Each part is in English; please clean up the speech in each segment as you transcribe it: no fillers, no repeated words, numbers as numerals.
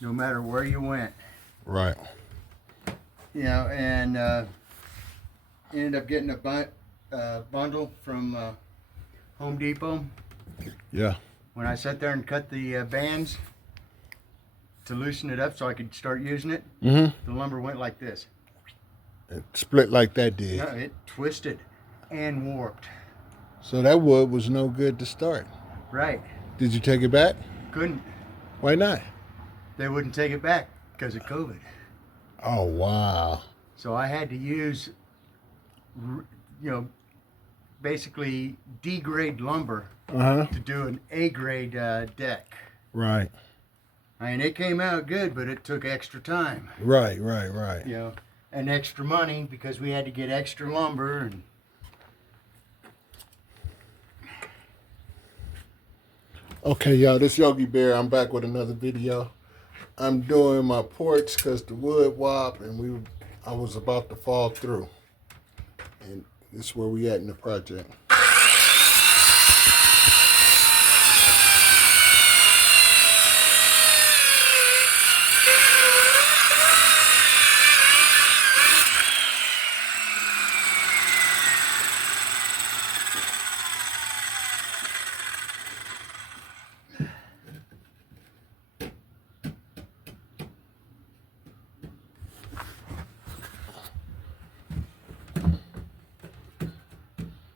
no matter where you went. Right. You know, and ended up getting a bundle from Home Depot. Yeah. When I sat there and cut the bands to loosen it up so I could start using it, Mm-hmm. the lumber went like this. It split like that did. No, it twisted and warped. So that wood was no good to start. Right. Did you take it back? Couldn't. Why not? They wouldn't take it back because of COVID. Oh, wow. So I had to use, basically D-grade lumber Uh-huh. to do an A-grade deck. Right. I mean, it came out good, but it took extra time. Right. You know, and extra money because we had to get extra lumber and. Okay, y'all, this Yogi Bear. I'm back with another video. I'm doing my porch because the wood wobbed and I was about to fall through. And this is where we at in the project.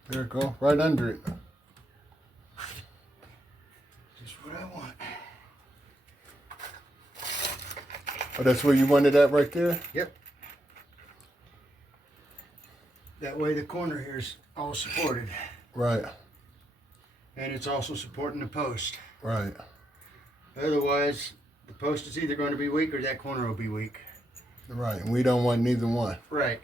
There it go, right under it. Just what I want. Oh, that's where you wanted that right there? Yep. That way the corner here is all supported. Right. And it's also supporting the post. Right. Otherwise, the post is either going to be weak or that corner will be weak. Right, and we don't want neither one. Right.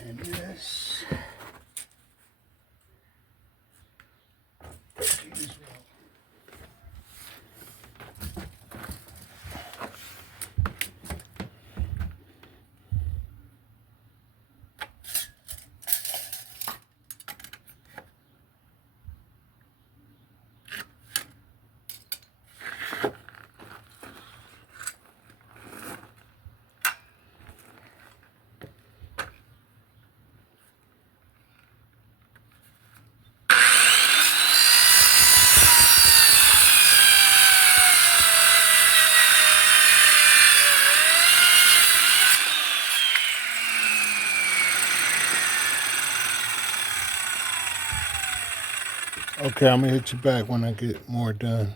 And this. As well. Okay, I'm gonna hit you back when I get more done.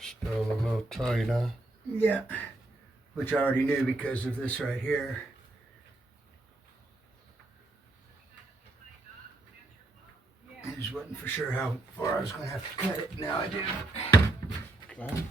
Still a little tight, huh? Yeah. Which I already knew because of this right here. I just wasn't for sure how far I was going to have to cut it. Now I do. Okay.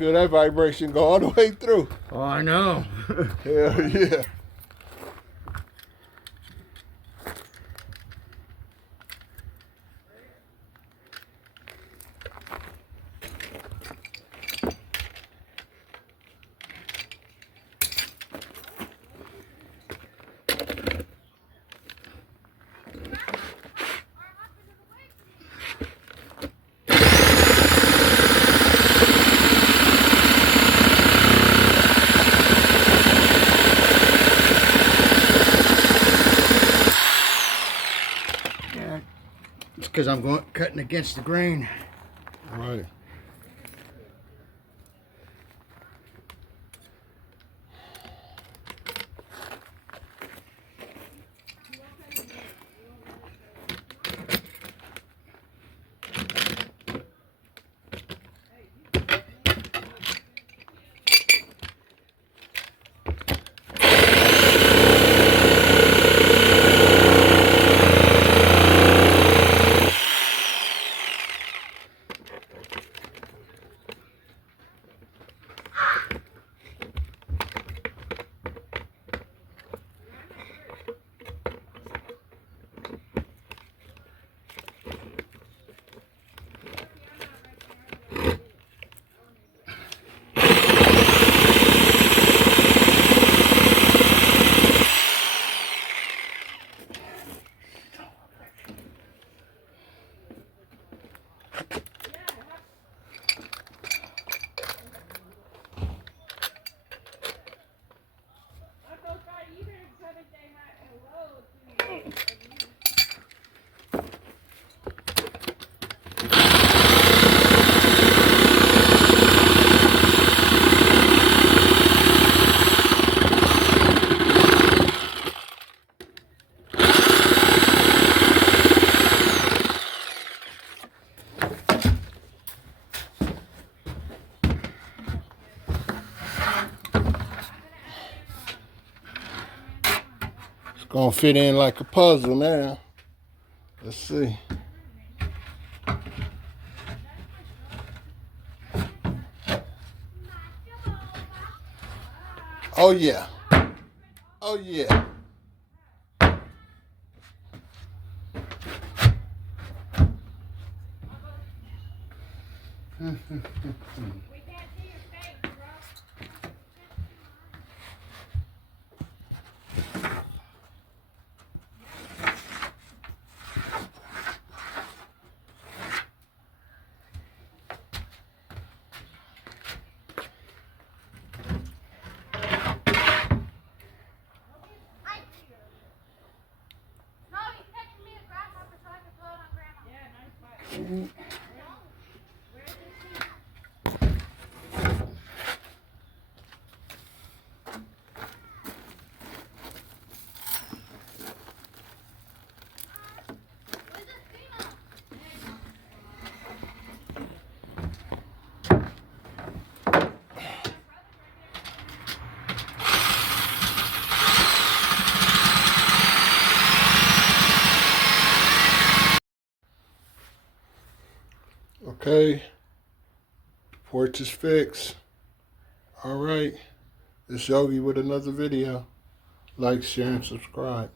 feel that vibration go all the way through. Oh, I know. Hell yeah. Yeah, it's because I'm cutting against the grain. Right. It's gonna fit in like a puzzle now. Let's see. Oh yeah. Oh yeah. Okay. Porch is fixed. All right. It's Yogi with another video. Like, share, and subscribe.